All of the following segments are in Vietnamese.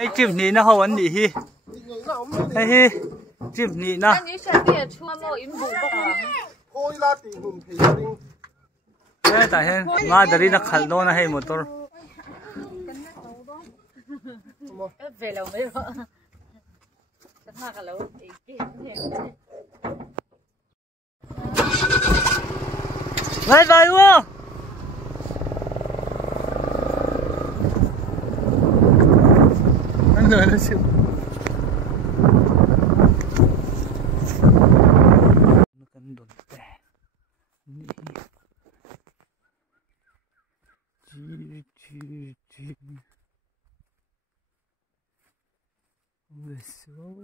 Hey, chim nị nó hầu ăn nị hi. Hey hi, chim nị nó. Hey, tại hen, mà dari nó khẩn đó nó hay motor. Về lâu mấy rồi. Chắc mà cả lâu. Vậy vậy quá. Nó xíu. Nó cần đồn tè. Chi. Ôi xấu.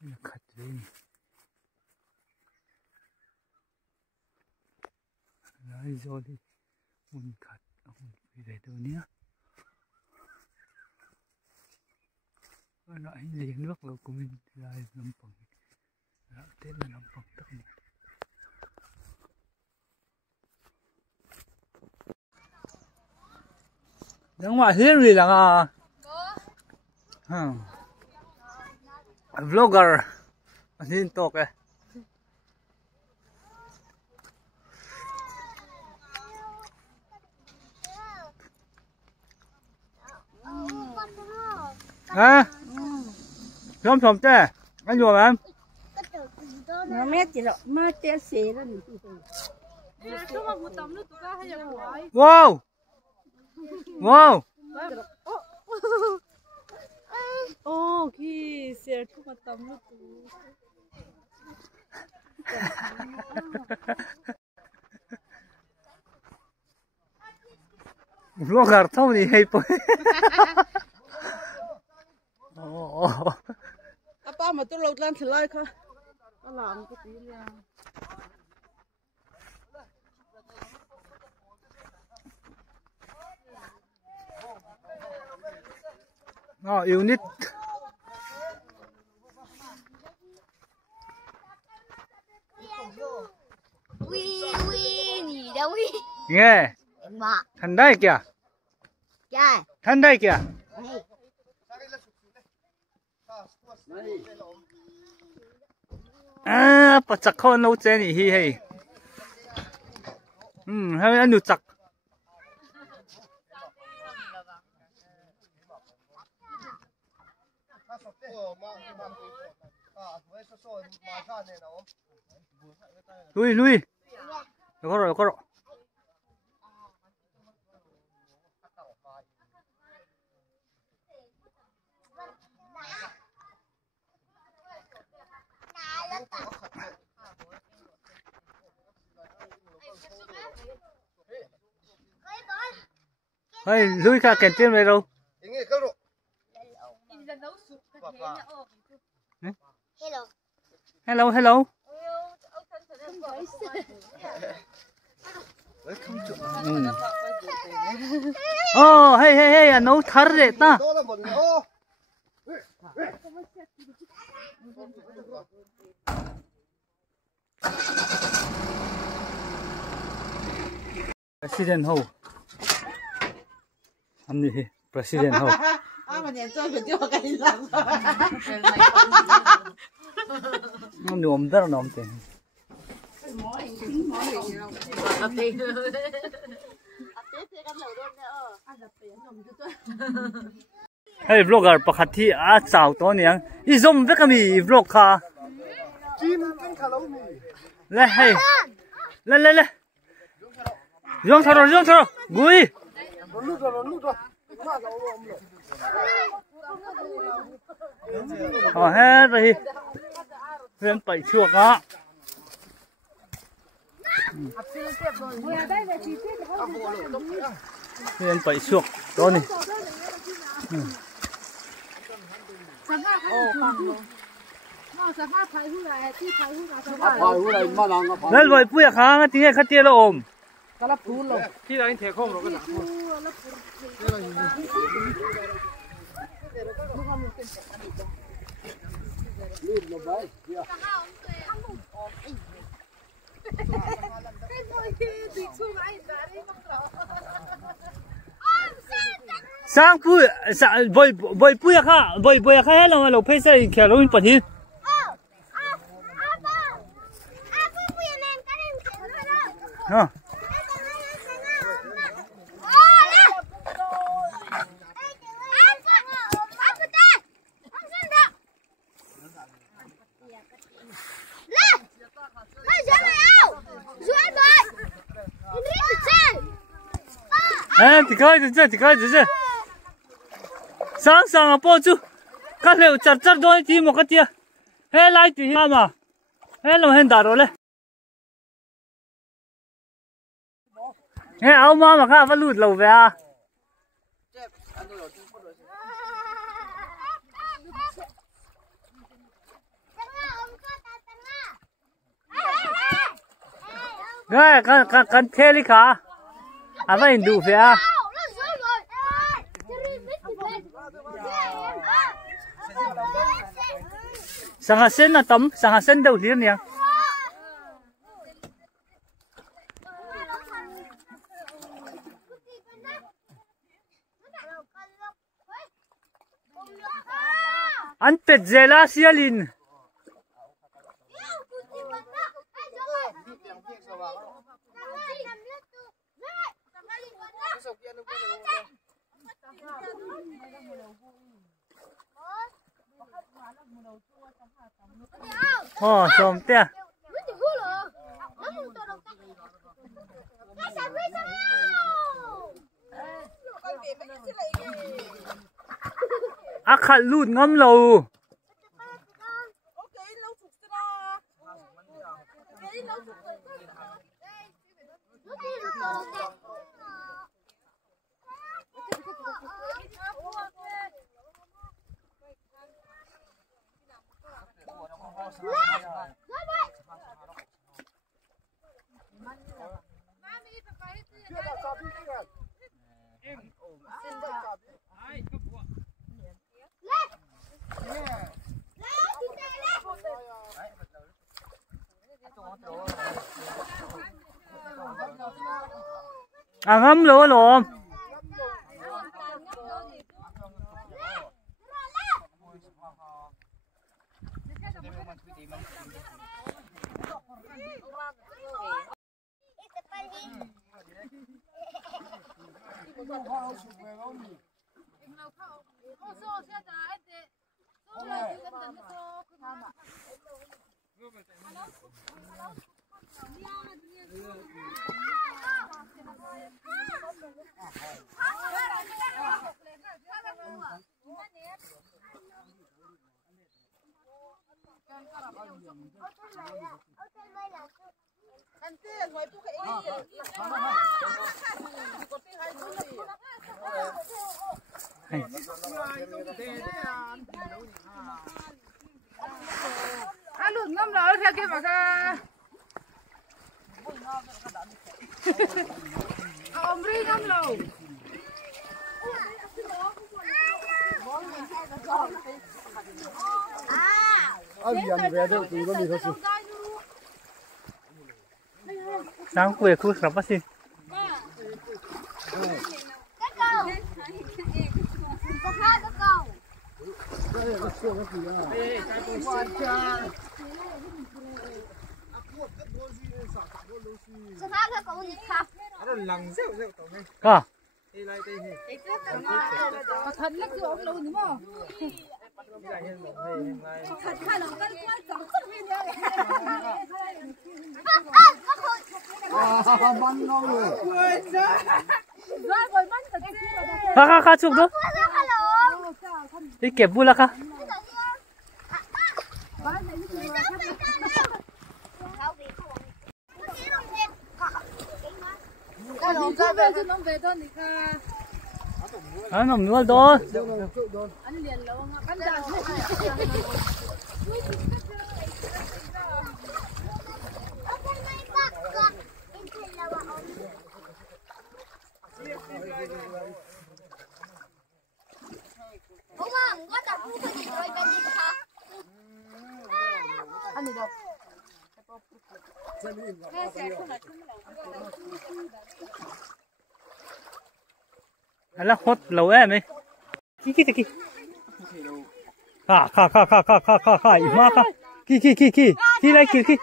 Ini kat ini. Lai zoli mun kat mun pilih dunia. Anak ini lihat nước là của mình lai Lampang. Là tên là Lampang tất nhiên. Đang ngoài hiên gì là vlogger anh to kìa. À chôm chôm chứ anh vừa em nó mét chỉ rồi mơ té xế đó. Wow wow. Ô, khi xe không có tấm luôn. Vlogger thôi thì hay po. Apa mà tôi lâu lên thử lại coi. Nó làm cái tí nha. Unit. Nhỉ đâu đi. Nghe. Thằng đây kìa. Dạ. Thằng đây kìa. À, bắt chắc con nấu chén gì hi hay. Hay ăn được chắc. Lui. Có rồi. Hey, lui cả kẹt trên này đâu? Hello. Oh, hey, anh nấu thar đấy ta. President Ho. Anh đi President Ho. Mà nhà tôi phải cho cái làm. Nó nhuộm rất là nhuộm tiền. Hey vlogger pakhat hi a chaw to niang I zoom veka mi vlog kha chim kin khalo mi le hey le Yong tharo gui lu do he rồi lên bảy chuột á lên bảy chuột đó này แล้วรวยปุ้ยค้างที่ให้ขัดเตี้ยละอมที่เราเทข้องเราก็หนักสร้างปุ้ยบ่อยปุ้ยค่ะบ่อยค่ะให้เราเพื่อใส่แขกเราเป็นปฏิฮะที่开始上啊抱住看了这东西么个的哎来底下嘛哎弄很大了嘞哎เอามาค่ะว่าลูดเราไปอ่ะกันเทลิค่ะอ่ะว่าอินดูไปอ่ะสังหารเส้นนะตั้มสังหารเส้นเดียวเรียนเนี่ยอันเป็ดเจล่าเซียลินอ๋อสมเตี้ยอาขัดลูดง้ำเราง้ำเราหรอลูกง้ำเราแค่มาค่ะเอาอมรีง้ำเราsáng quê khu sập gì có thật lắm chứ ông lâu đúng không thật khai lòng cái trọng không viênค่ะจุกดูที่เก็บบุญแล้วค่ะanh nằm nuôi đôi. Anh liền lâu, anh anh đi đâu là hot lâu em ấy kì khà ima khà kì lại kì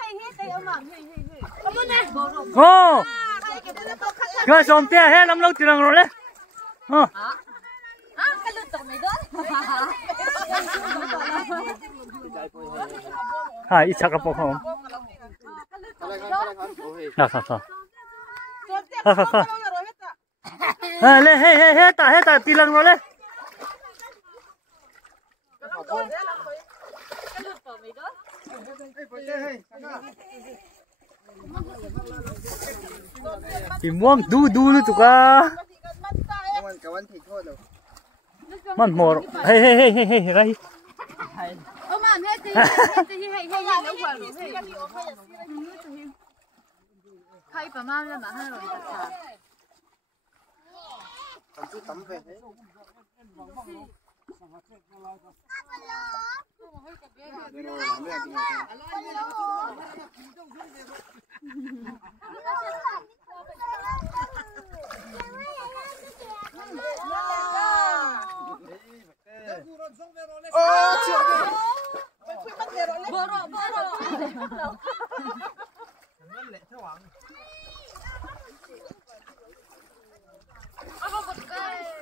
ô cái xóm tia hết năm lâu từ lần rồi đấy cái lươn tôm này đó ít chắc cái bọc không lên hết ta tí lần rồi đấy thì muông đu nữa tụi caมันหมดเฮ้ไรô mà hết thì hay nó quẩn hay bà mang ra mà hai rồi tắm về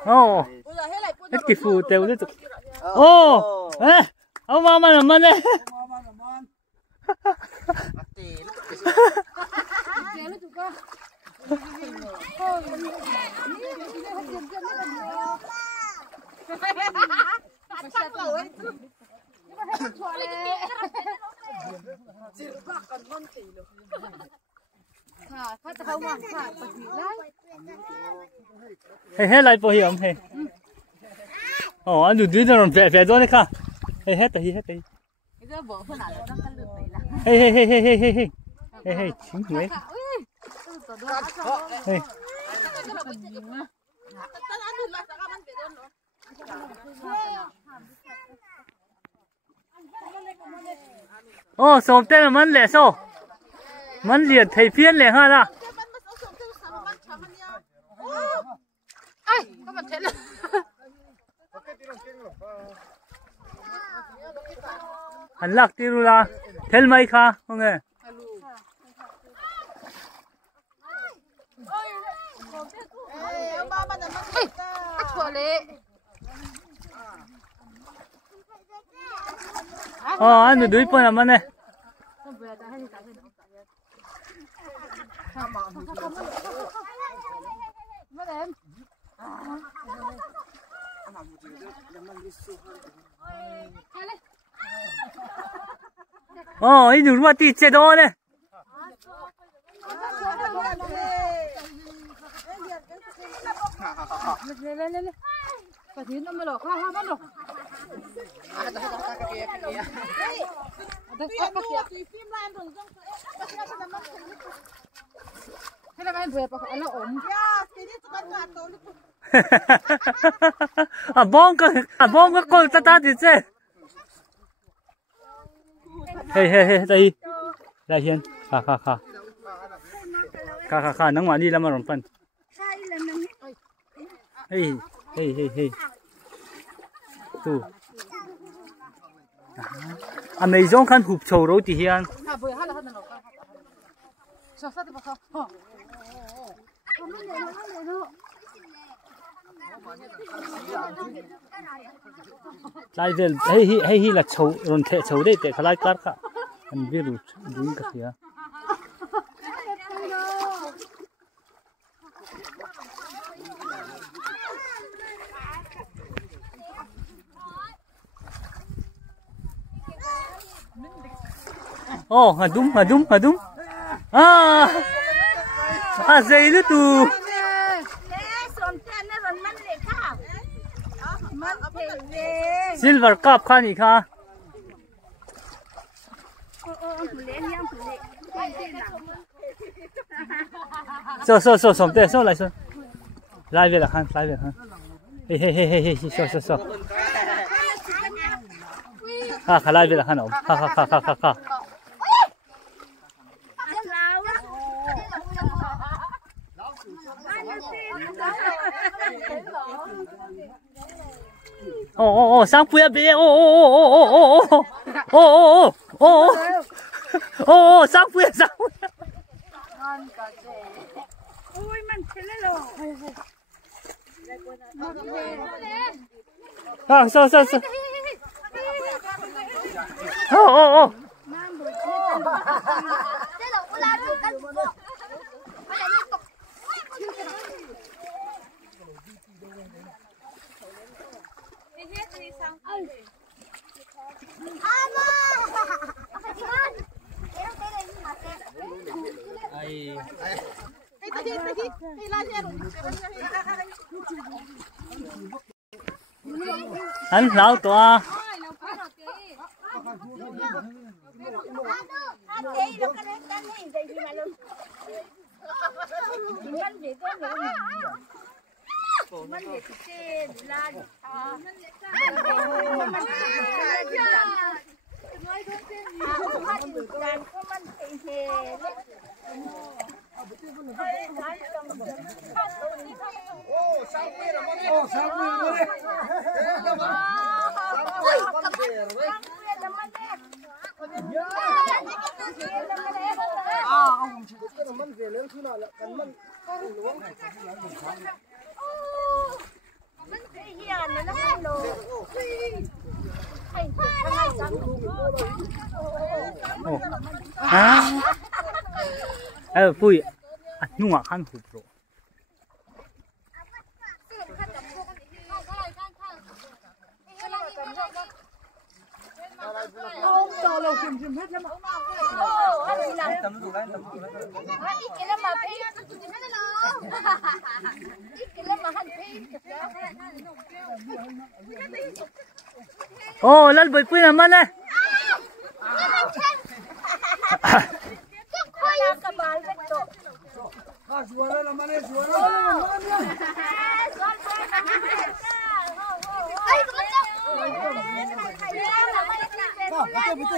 ô hết cái phù tèo nữa ô ê ông mà làm ăn đấy hết lại bảo hiểm hết anhดูด้วยนะแฝงด้วยค่ะhết tới hết tới chính người ô sớm tên là mắn lẻ sâu mắn liền thầy phiên lẻ ha là ai có mặt thế là hắn lạc tiêu là thêm mấy kha không nghe anh đuổi po làm này 이 누르마 띠째 도네 bông cái con ta thì chứ đây đây hiền khà nắng mà đi làm mà rộn phân tu mấy giống khăn hụp trầu rồi thì hiền lại về hay là trầu rộn thẻ trầu đấy để khai lại cả anh biết rồi đúng cái gì à đúng dây nữa tù silver cup kha nhỉ kha so xong thế so lại về là han hey so lại về là han ha sang phuya bê sang phuya ôi mình thế này rồi sao anh lão to Pui nung akan hubro lal boy pui naman eh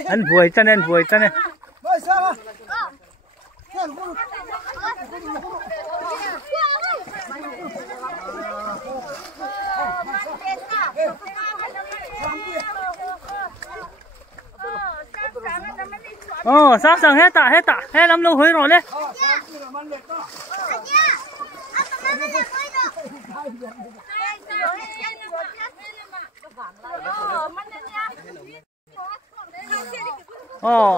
anh vui cho nên sáng sáng hết tạ hết lắm lâu hơi rồi đấy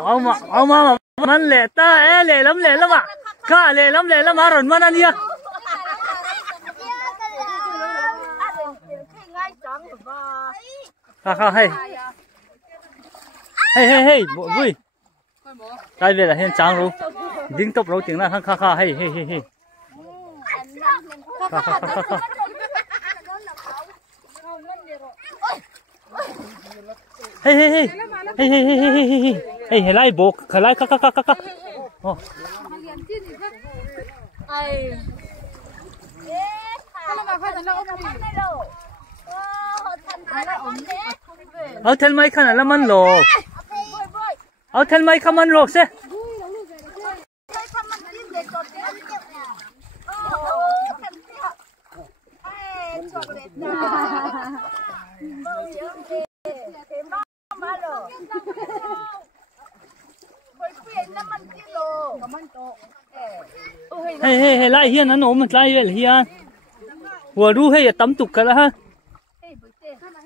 ông màมันlẹ ta lẹ lắm à cả lẹ lắm à rồiมันanh nhá hey vui đây về là hiện trạng rồi dính tốc rồi tiếng là kha hey hey lại bộ lại khaเอาเทนไม่ขนาดละมันหลอกเอาเทนไม่ขมันหลอกสิเฮ้ไล่เฮียนะหนูมันไล่เฮียหัวรู้ให้อย่าตำตุกกันละฮะ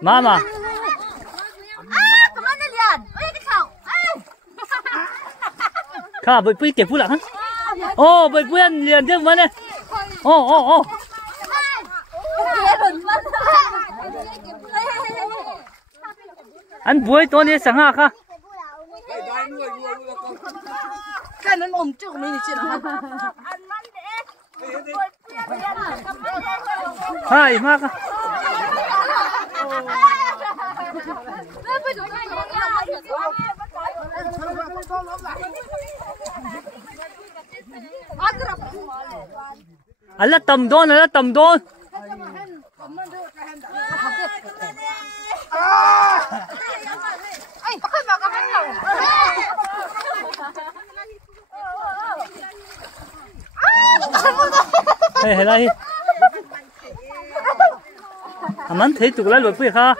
มาข้าไปปุ้ยเก็บผู้หลังฮะโอ้ไปปุ้ยเรียนเรื่องมันเนี่ยโอ้อันปุ้ยตัวนี้สังหาค่ะแค่นั้นอมจุกไม่ได้จิตนะใช่มากค่ะอันละตำโดน嘿来，阿蛮睇住来落飞哈。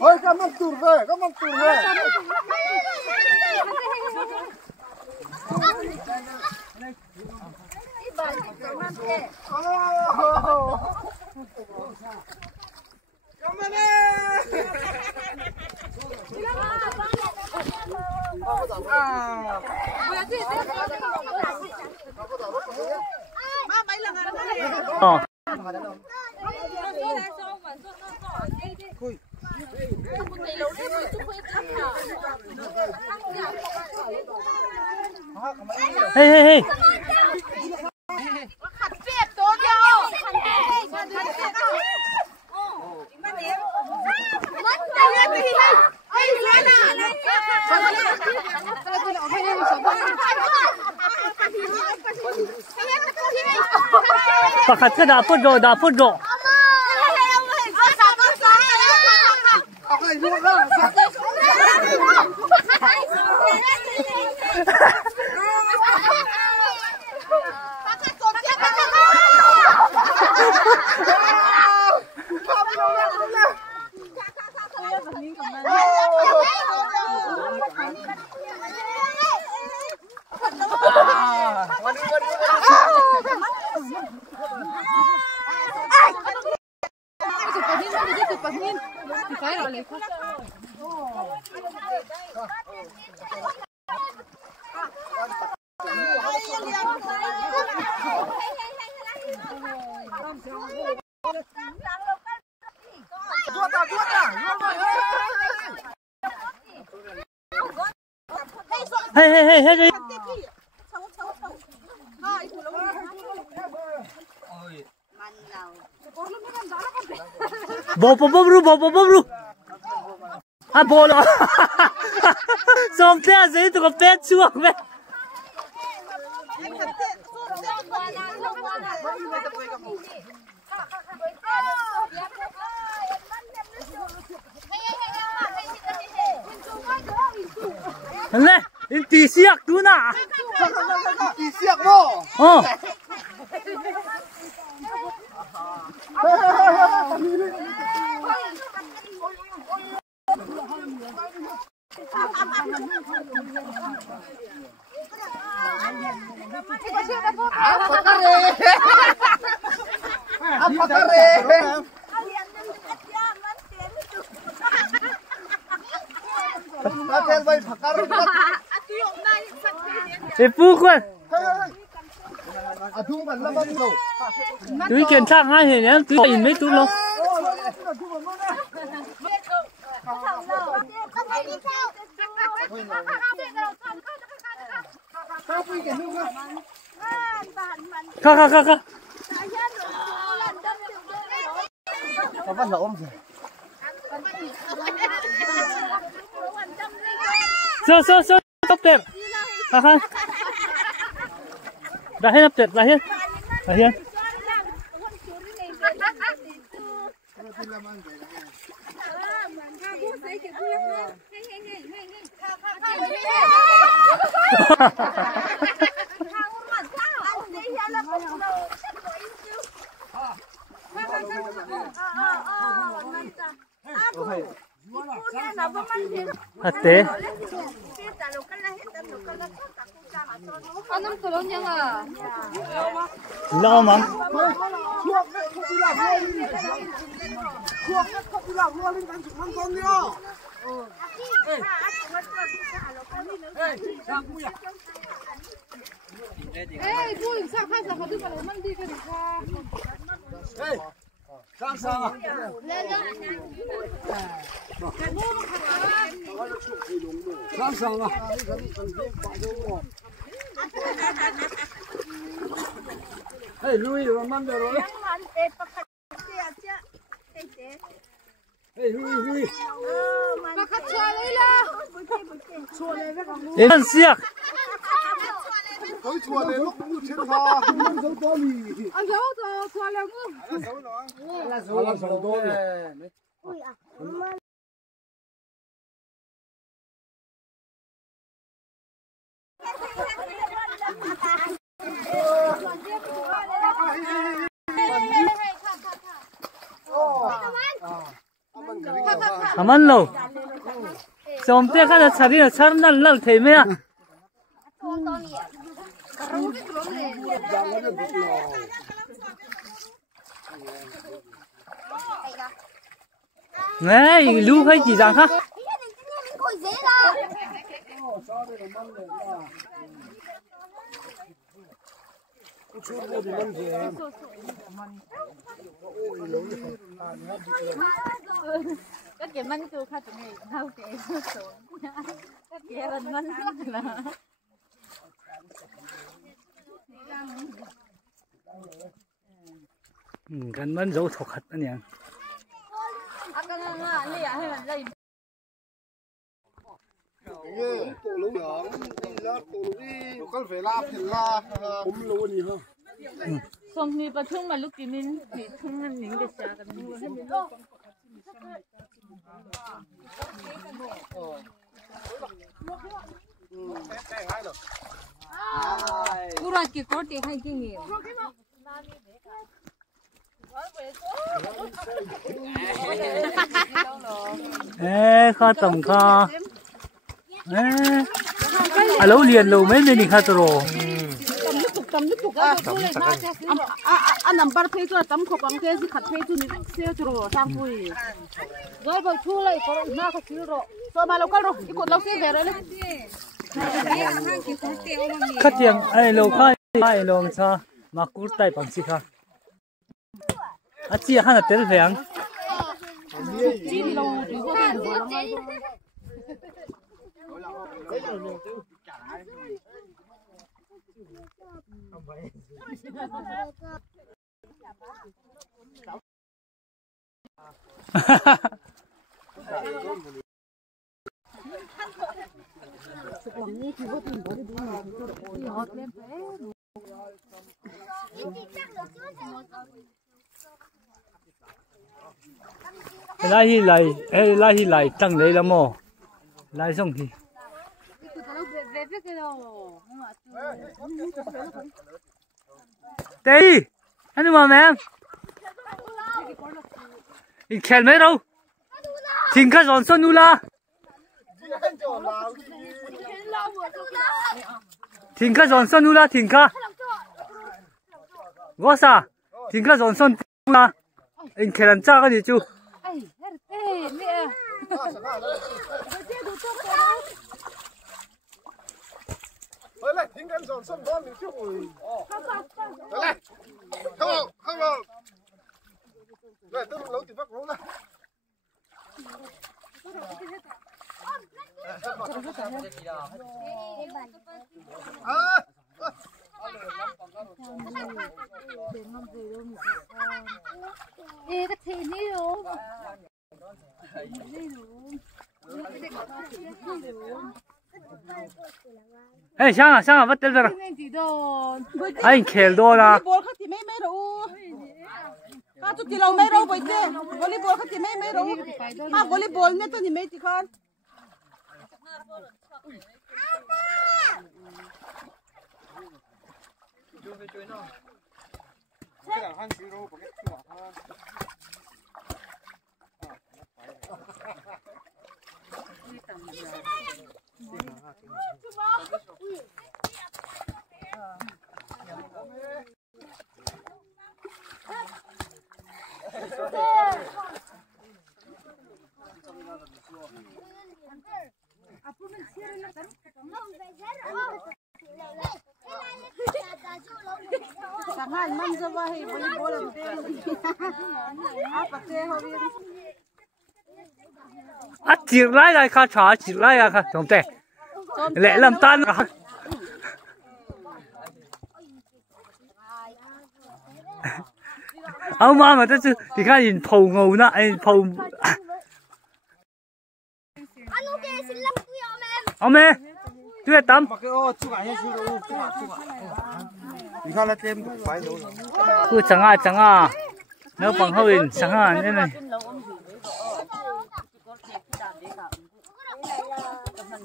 Ôi, cảm ơn tụi về, cảm ơn tụi về. Cảm ơn Ờ. Hey hey hey. Pakat ka dapat go. Hey. Bom ru. À bò rồi. Xong thế giấy tụi con pet chuột mẹ. Lên, in tí xiếc tú nà. tí xiếc mò. Ờ. Phu quân. Túi kiểm tra hai hình nhé, túi in mấy túi luôn. Khá. Có bắt lỗ không gì? Sơ, tóc đẹp. Khá. Đã hết đẹp, đã hết. Ate. Anong tulong niya nga? Lo mang. Eh, gue bisa kan sama dia kalau mandi kan. Sang à? Sang à? Hey, Louis, man rồi. Hey, Louis. Bakit siya Leila? Em xiếc. Tới chùa này lúc cũng trên phà, không muốn dấu to lì. Anh giấu rồi, chua leo ngư. Là dấu to lì. Aman lo. Somte kan chari na charnal lal thei me a. Này, lưu hay chỉ rằng khác. Cái kia mình chưa khai tụi này thâu kệ xuống. Cái kia mình là gần mình dấu thuộc hạt anh em. cái này hay là đây. Cái tổ lũ nhỏ đi ra tổ lũ đi con phải la phải la cũng lũ gì không Xong thì bà thương mà lúc kia mình thì thương anh những cái xa cái mua hết đi. Cô ra kia có tiền hay cái gì? Ê, kho tổng kho. Ê, à lâu liền lâu mấy mình đi khai rồi. anh nằm bắt thấy cho tấm khóc bằng thế gì khát thấy cho mình xe rồi sang vui rồi vào chua lại có na có chua rồi rồi mà lâu cái rồi cái cột lâu xe về rồi đấy Khát tiếng ai lâu khai ai lâu sao mà cút tay bằng gì kha. À chị hắn là tên vàng. Lai hi lại tăng lấy lắm mò lai xong thì đây anh mà mẹ em khen mấy đâu thình cái giòn xuân nula thình cái giòn xuân nula thình cái gót sa thình cái giòn xuân nula em khen ăn cha cái gì chú Tới lại thính ăn giòn sâm con mình chúc rồi. Tới lại. Không vào. Lại tôi nấu thì bắt nấu ra. Ê cái thịt này luôn. Ê sang à bắt tên ra anh khéo đó là volleyball khác thì mấy đâu à chút thì lâu mấy đâu vậy chứ volleyball khác thì mấy đâu à volleyball nhất thì mấy thì con Sangan man sa bahay volleyball ang apat eh hobi à chỉ lại khá chả chỉ lại khá không tệ lẽ làm tan ông mà thế chứ thì cái nhìn phù ngầu nè anh phù ông mẹ tuyệt tắm cứ chẳng à nếu bằng hơi chẳng à thế này Khá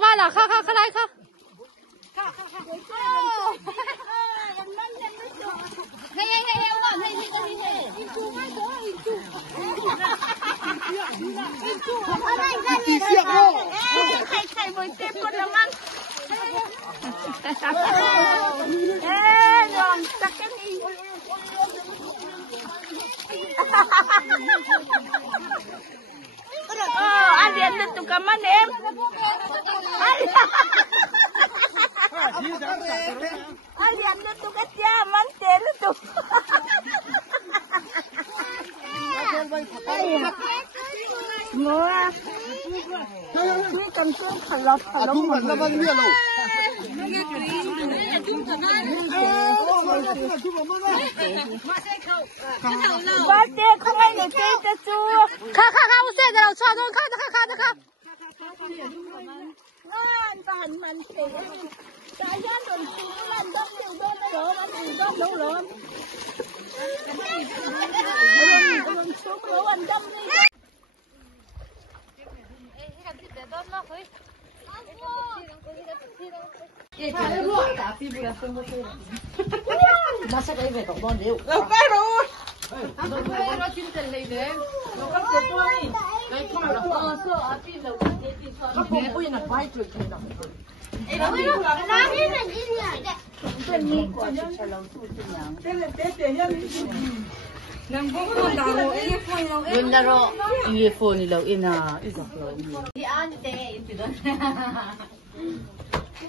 vai là khá đấy khá. Thầy mới tiếp con làm ăn. Làm chắc cái gì. Anh điện được tụi cảm ơn em. Anh điện được tụi cái cha mang tiền được tụi. Ngồi à. Cái cầm cơm phải lọt phải lọt mà nó vẫn nhiều đâu. Ba tê không ai để tê cho chú. Khá u xe rồi cho thôi khá. Ngon bạn mình thì cái giá đồn chú lên đốt nhiều đốt nữa mà thì đốt đủ lượng. Đồn xuống lỗ anh đâm đi. Nó sẽ lấy về tổng con đều. Đâu cái rồi. Nó chín tiền lấy đấy. Nó có tiền tôi. Cái con nó sữa ở trên đầu cái gì thôi. Nó không có là quay chuyện này đâu. Nó đi là đi lại đấy. Bên mi của nó sẽ lâu thu tiền nào. Thế là Tết để nhân. Nang bố con đào ấy phơi đâu. Bên đó rồi. Đi phơi đi lâu in à, ít giọt lâu. Đi ăn tê từ đó.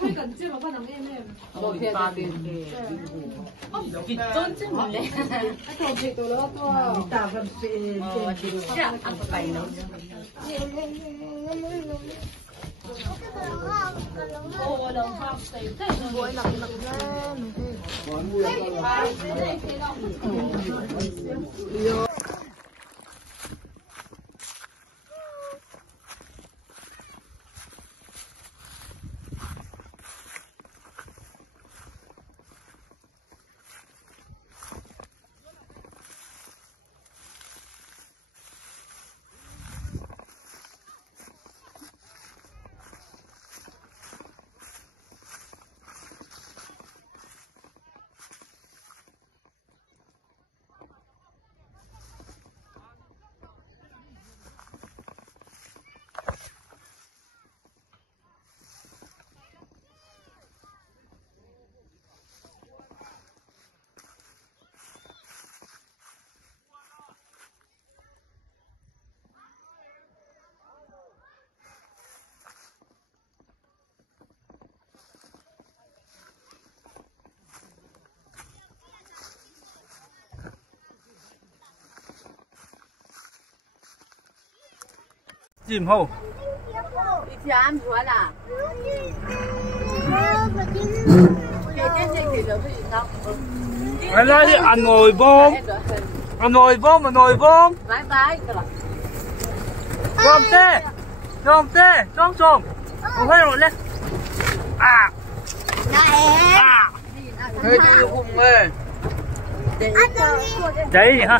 Cái cần chưa mà con đồng em. Rồi ba tiền kì. Kì trốn chứ mà lấy. Cái gì tôi đó tôi tả vật về. Dạ ăn phải nấu. Ô đồng học thấy thế rồi lặng lên. Chìm hầu. Đi ăn chúa là. Cái này thì ăn nồi bom. Ăn nồi bom. Bye bye. Chôm tê, chôm. Không phải rồi lên. À. Hơi đi cùng ơi. Đấy gì hả?